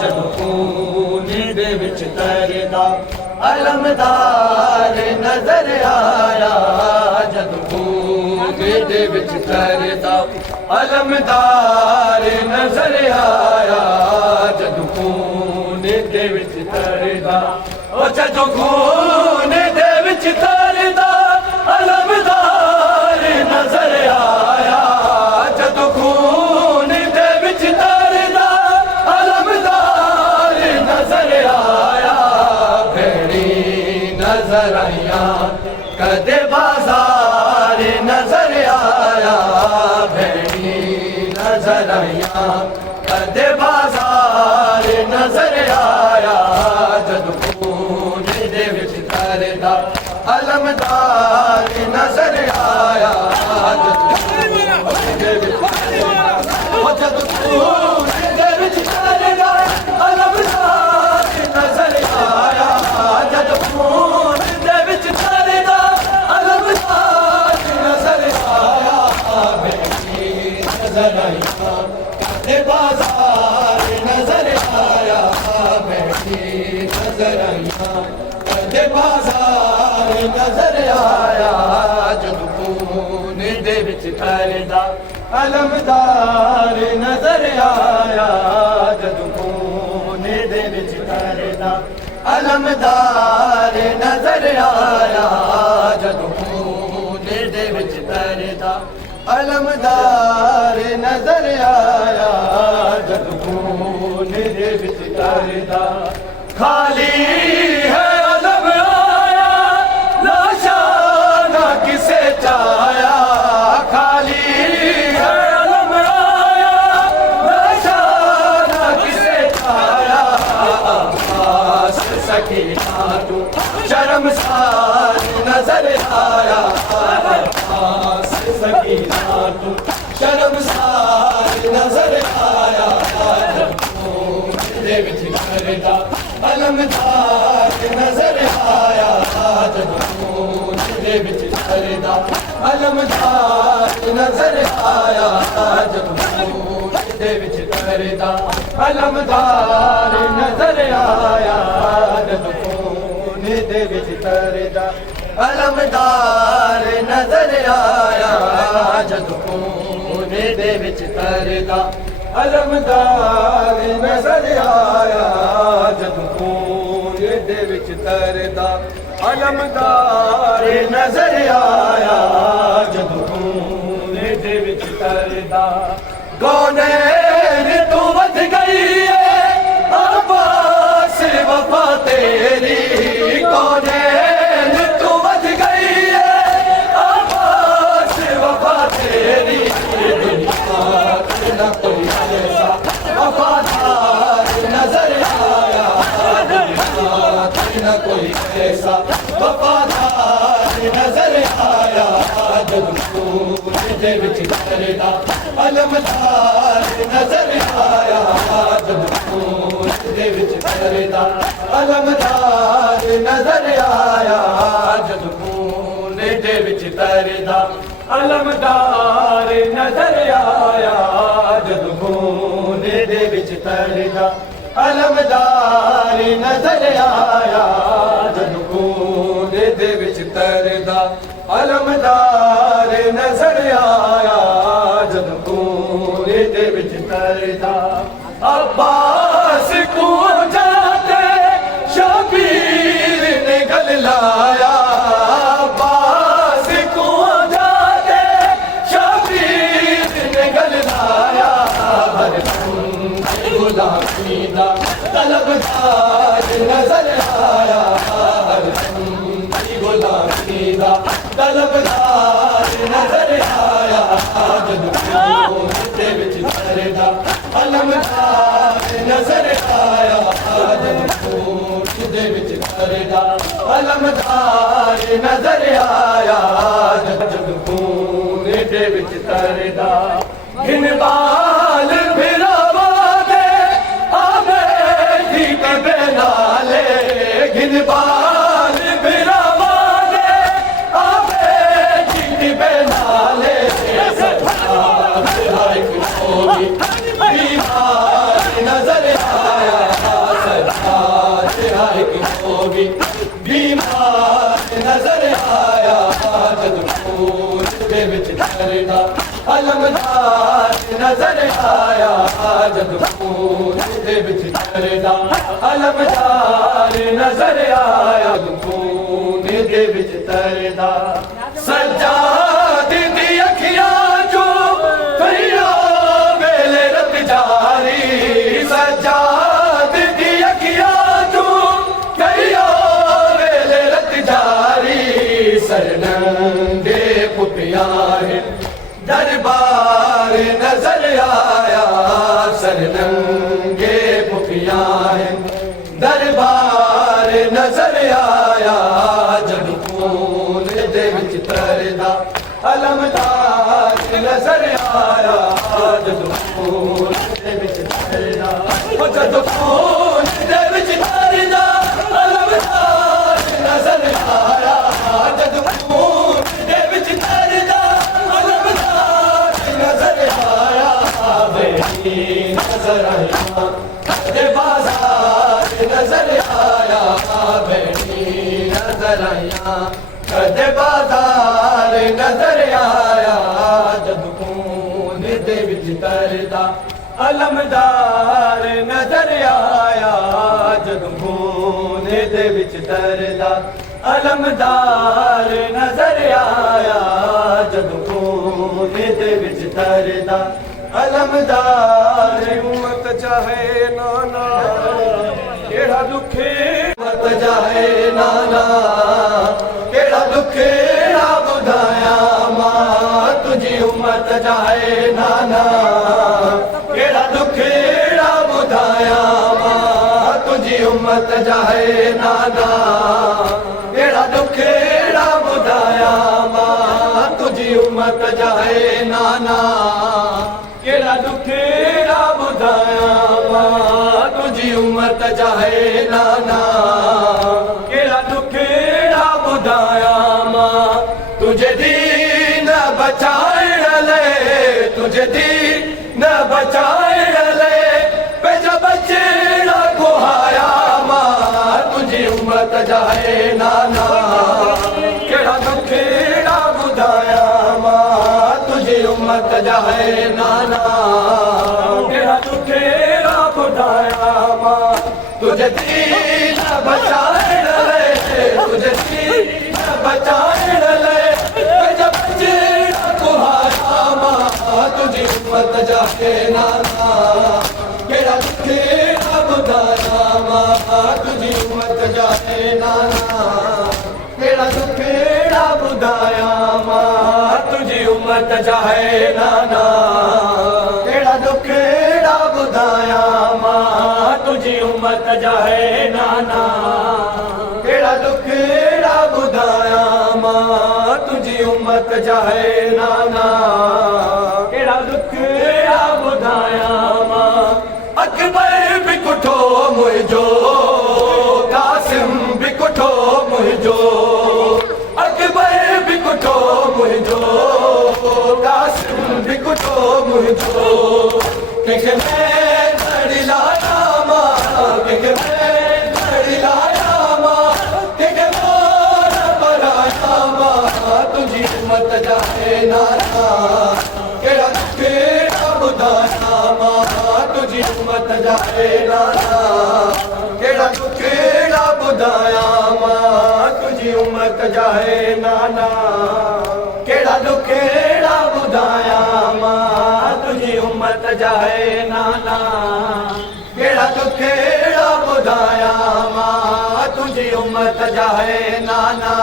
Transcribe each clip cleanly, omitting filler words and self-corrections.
जद खून दे विच तरदा अलमदार नजर आया जद खून दे विच तरदा अलमदार नजर आया जद खून दे विच तरदा ओ जद खून दे विच तरदा अलमदार नजर आया जद खून दे विच तरदा अलमदार नजर आया भेड़ी नजर आया कदे बाजार नजर आया भेड़ी नजर आया कदे बाजार नजर आया जद खून दे विच तरदा अलमदार नजर आया जद खून दे विच तरदा अलमदार नजर आया जद खून दे विच तरदा अलमदार नजर आया बेटी नजर आया कदे बाजार नजर आया बेटी नजर आया कदे बाजार नजर आया जद खून दे विच तरदा अलमदार नजर आया जद खून दे विच तरदा अलमदार नजर आया जद खून दे विच तरदा अलमदार नजर आया जद खून दे विच तरदा खाली है अलम आया लाशा ना किसे चाया खाली है अलम आया लाशा ना किसे चाया आस सकीना तू शर्मसार नजर आया आस सकीना तू शर्मसार नजर आया दे विच तरदा अलमदार नजर आया जद खून दे विच तरदा अलमदार नजर आया जद खून दे विच तरदा अलमदार नजर आया जद खून दे विच तरदा अलमदार नजर आया जद खून दे विच तरदा अलमदार नजर आया जद खून दे विच तरदा अलमदार नजर आया जद खून दे विच तरदा कौनैन तू वध गई है अब्बास वफा तेरी कौनैन तू वध गई है अब्बास वफा तेरी न कोई ऐसा वफादार नजर आया न कोई ऐसा वफादार नजर आया जद खून दे विच तरदा अलमदार नजर आया जद खून दे विच तरदा अलमदार नजर आया जद खून दे विच तरदा अलमदार नजर आया जद खून दे विच तरदा अलमदार नजर आया जद खून दे विच तरदा अलमदार नजर आया जद खून दे विच तरदा अब्बास को जाते शबीर ने गल लाया अब्बास को जाते शबीर ने गल लाया हर गुलामी दा तलबदार नजर आया हर गुलामी दा तलबदार नजर आया जद खून दे विच तरदा अलमदार नजर आया जद खून दे विच तरदा अलमदार नजर आया जद खून दे विच तरदा गिनबाल फिरावा दे आवे ठीक बेनाले गिनबाल फिरावा दे आवे ठीक बेनाले नजर आया जद खून दे विच तरदा अलमदार नजर आया जद खून दे विच तरदा सज्जाद दी अखियां जो करिया वेले रत जारी सज्जाद दी अखियां जो करिया वेले रत जारी सरनंगे पुटियां दरबार नजर आया सरनंगे पुटियां दरबार नजर आया जद खून दे विच तरदा अलमदार नजर आया जद खून दे विच तरदा जद खून दे विच तरदा अलमदार नजर आया जद खून दे विच तरदा अलमदार नजर आया बेटी नजर आया दे बाजार नजर आया बेटी नजर आया कदे बाजार नजर आया जद खून दे विच तरदा अलमदार नजर आया जद खून दे विच तरदा अलमदार नजर आया जद खून दे विच तरदा अलमदार उम्मत चाहे नाना केड़ा दुखे उम्मत चाहे नाना केड़ा दुखे ना बुधाया मां तुझी उम्मत चाहे नाना केड़ा दुखे ना बुधाया मां तुझी उम्मत चाहे नाना केड़ा दुखे ना बुधाया मां तुझी उम्मत चाहे नाना केड़ा दुखे ना बुधाया मां तुझी उम्मत चाहे नाना केड़ा दुखे ना बुधाया मां तुझे दीन बचाइण ले तुझे दीन बचाइण ले पेजा बचेड़ा गुहाया मां तुझी उम्मत चाहे नाना केड़ा दुखे ना बुधाया मां तुझी उम्मत चाहे नाना केड़ा दुखे ना बुधाया मां तुझे दीन बचाइण ले तुझे दीन बचाइण ले पेजा बचेड़ा गुहाया मां तुझी उम्मत चाहे नाना केड़ा दुखे ना बुधाया मां तुझी उम्मत चाहे नाना केड़ा दुखे ना बुधाया मां तुझी उम्मत चाहे नाना केड़ा दुखे ना बुधाया मां तुझी उम्मत चाहे नाना केड़ा दुखे ना बुधाया मां तुझी उम्मत चाहे नाना केड़ा दुखे ना बुधाया मां अकबर भी कुठो मुझो कासिम भी कुठो मुझो अकबर भी कुठो मुझो कासिम भी कुठो मुझो के मैं घड़ी लाया मां के मैं घड़ी लाया मां के मोर पराया मां तुझी उम्मत चाहे नाना केड़ा केड़ा बुधाया मां तुझी उम्मत चाहे नाना केड़ा केड़ा बुधाया मां तुझी उम्मत चाहे नाना केड़ा केड़ा बुधाया मां तुझी उम्मत चाहे नाना केड़ा केड़ा बुधाया मां तुझी उम्मत चाहे नाना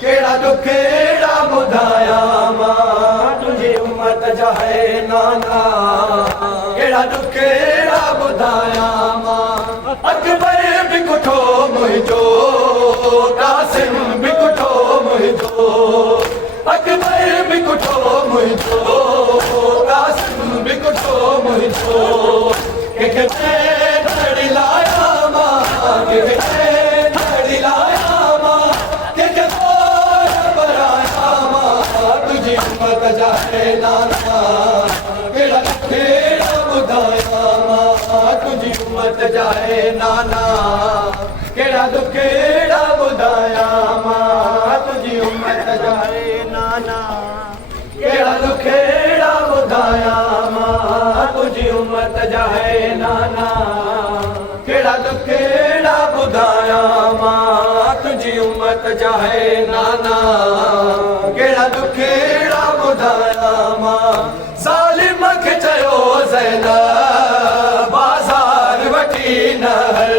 केड़ा केड़ा बुधाया मां तुझी उम्मत चाहे नाना केड़ा केड़ा बुधाया मां अकबर भी कुठो मुझो कासिम भी कुठो मुझो अकबर भी कुठो मुझो कासिम भी कुठो मुझो के मैं घड़ी लाया मां के मैं घड़ी लाया मां के मोर पराया मां तुझी उम्मत चाहे नाना केड़ा केड़ा बुधाया मां तुझी उम्मत चाहे नाना केड़ा केड़ा बुधाया मां तुझी उम्मत चाहे नाना केड़ा केड़ा बुधाया उम्मत जा है नाना केड़ा दुख केड़ा बुधाया मां तुझी उम्मत जा है नाना केड़ा दुख केड़ा बुधाया मां ज़ालिम खे चयो ज़ैनब बाज़ार वठी न हल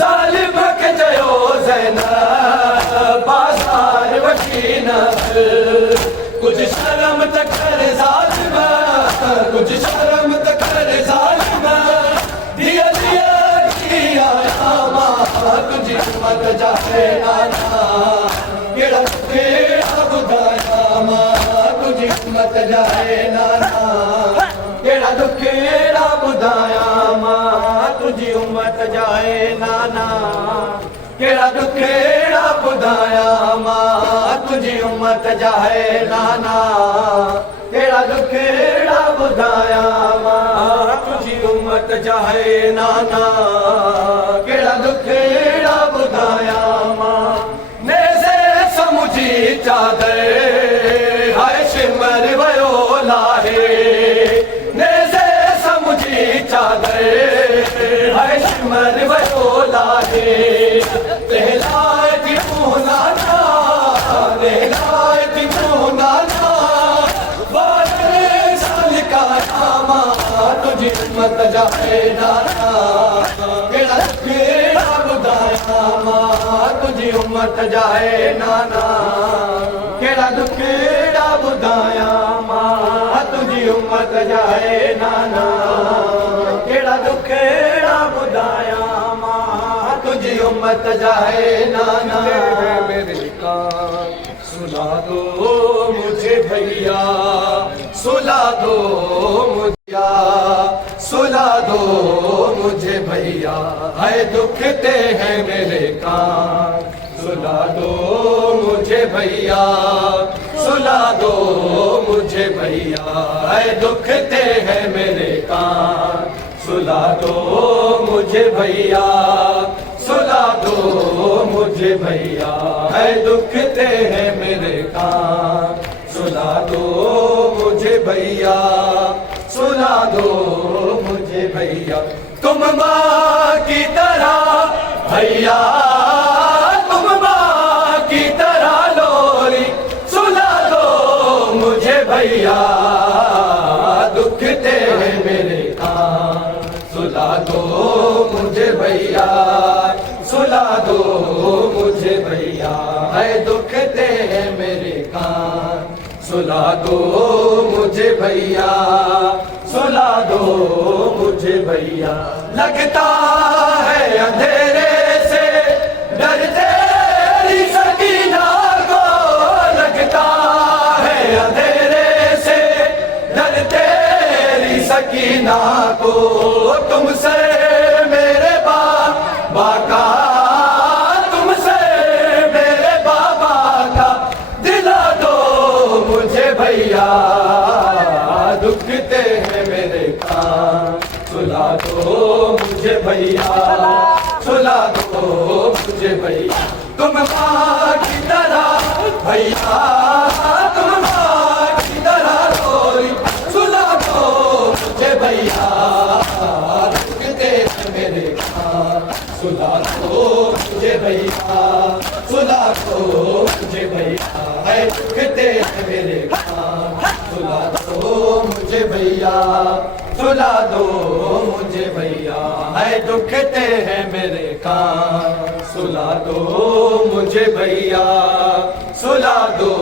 ज़ालिम खे चयो ज़ैनब बाज़ार वठी न हल कुछ शर्म त कर ज़ालिम कुछ शर्म त कर ज़ालिम दिया दिया की आया मां तुझी उम्मत जा है नाना केड़ा केड़ा बुधाया मां तुझी उम्मत जा है नाना केड़ा दुख केड़ा बुधाया मां तुझी उम्मत जा है नाना केड़ा दुख केड़ा बुधाया मां तुझी उम्मत जा है नाना केड़ा दुख केड़ा बुधाया मां तुझी उम्मत जा है नाना केड़ा दुख केड़ा बुधाया मां नेज़े समुझी चादर हाय शिमर वयो लाहे नेज़े समुझी चादर हाय शिमर वयो लाहे तेलाए थी नाना तेलाए थी नाना बारे साल का नामा तुझी उम्मत जा है नाना केड़ा केड़ा बुधाया मां तुझी उम्मत जा है नाना केड़ा दुख केड़ा बुधाया मां तुझी उम्मत जा है नाना केड़ा दुख केड़ा बुधाया मां तुझी उम्मत जा है नाना मेरे कान सुला दो मुझे भैया सुला दो मुझे सुला दो मुझे भैया है दुखते हैं मेरे कान सुला दो मुझे भैया सुला दो मुझे भैया है दुखते हैं मेरे कान सुला दो मुझे भैया सुला दो मुझे भैया है दुखते हैं मेरे कान सुला दो मुझे भैया सुला दो मुझे भैया तुम माँ की तरह भैया तुम माँ की तरह लोरी सुला दो मुझे भैया दुखते हैं मेरे कान सुला दो मुझे भैया सुला दो मुझे भैया है दुखते हैं मेरे कान सुला दो मुझे भैया सुला दो मुझे भैया लगता है अंधेरे से डरते तेरी सकीना को लगता है अंधेरे से डरते तेरी सकीना को तुमसे मेरे बाबा का तुमसे मेरे बाबा का दिला दो मुझे भैया दुखते हैं मेरे कान सुला दो मुझे भैया सुला दो मुझे भैया तुम माँ की तरह भैया तुम माँ की तरह लोरी सुला दो मुझे भैया दुखते हैं मेरे कान सुला दो मुझे भैया सुला दो मुझे भैया है दुखते हैं मेरे कान सुला दो मुझे भैया सुला दो मुझे भैया है दुखते हैं मेरे कान सुला दो मुझे भैया सुला दो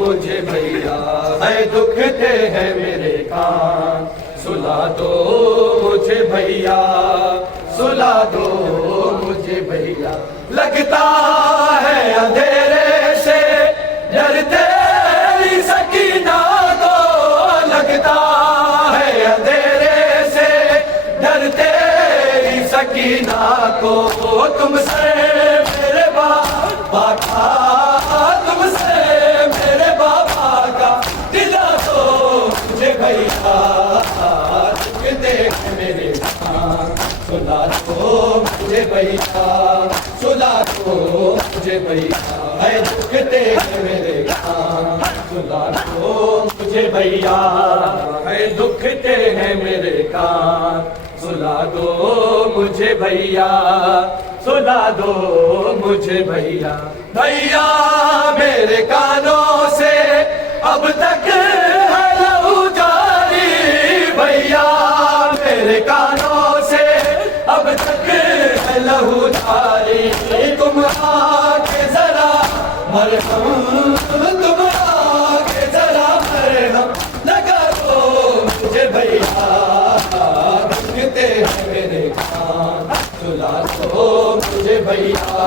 मुझे भैया है दुखते हैं मेरे कान सुला दो मुझे भैया सुला दो मुझे भैया लगता है अंधेरे से डरते तेरी सकीना को लगता है अंधेरे से डरते तेरी सकीना को तुमसे मेरे बाबा का तुमसे मेरे बाबा का दिला दो मुझे भैया देख मेरे सुला दो मुझे भैया, सुला दो मुझे भैया, है दुखते हैं मेरे कान। सुला दो मुझे भैया, है दुखते हैं मेरे कान। सुला दो मुझे भैया, सुला दो मुझे भैया। भैया मेरे कानों से अब तक है लहू जारी, भैया मेरे कानों से अब तक है लहू जारी। तुम आके जरा मरहम, तुम आके जरा मरहम लगा दो मुझे भैया, दुखते हैं मेरे कान। सुला दो मुझे भैया,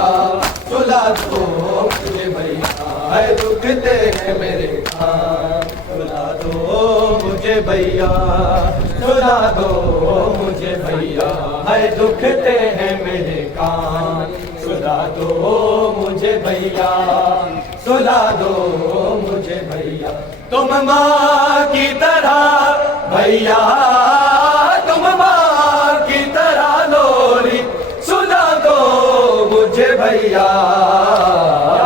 सुला दो मुझे भैया, है दुखते हैं मेरे कान। सुला दो मुझे भैया, सुला दो मुझे भैया, है दुखते हैं मेरे कान। सुला दो मुझे भैया, सुला दो मुझे भैया। तुम माँ की तरह भैया, तुम माँ की तरह लोरी सुला दो मुझे भैया,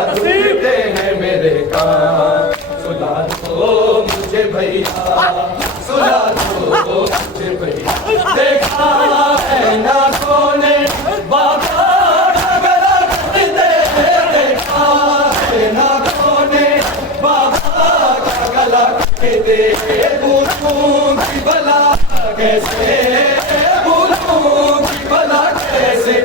दुखते हैं मेरे कान। सुला दो मुझे भैया, सुला दो मुझे भैया। देखा है ना सोने बाबा का गला कट दे, देखा है ना सोने बाबा का गला कट दे। भूलूं की भला कैसे, भूलूं की भला कैसे।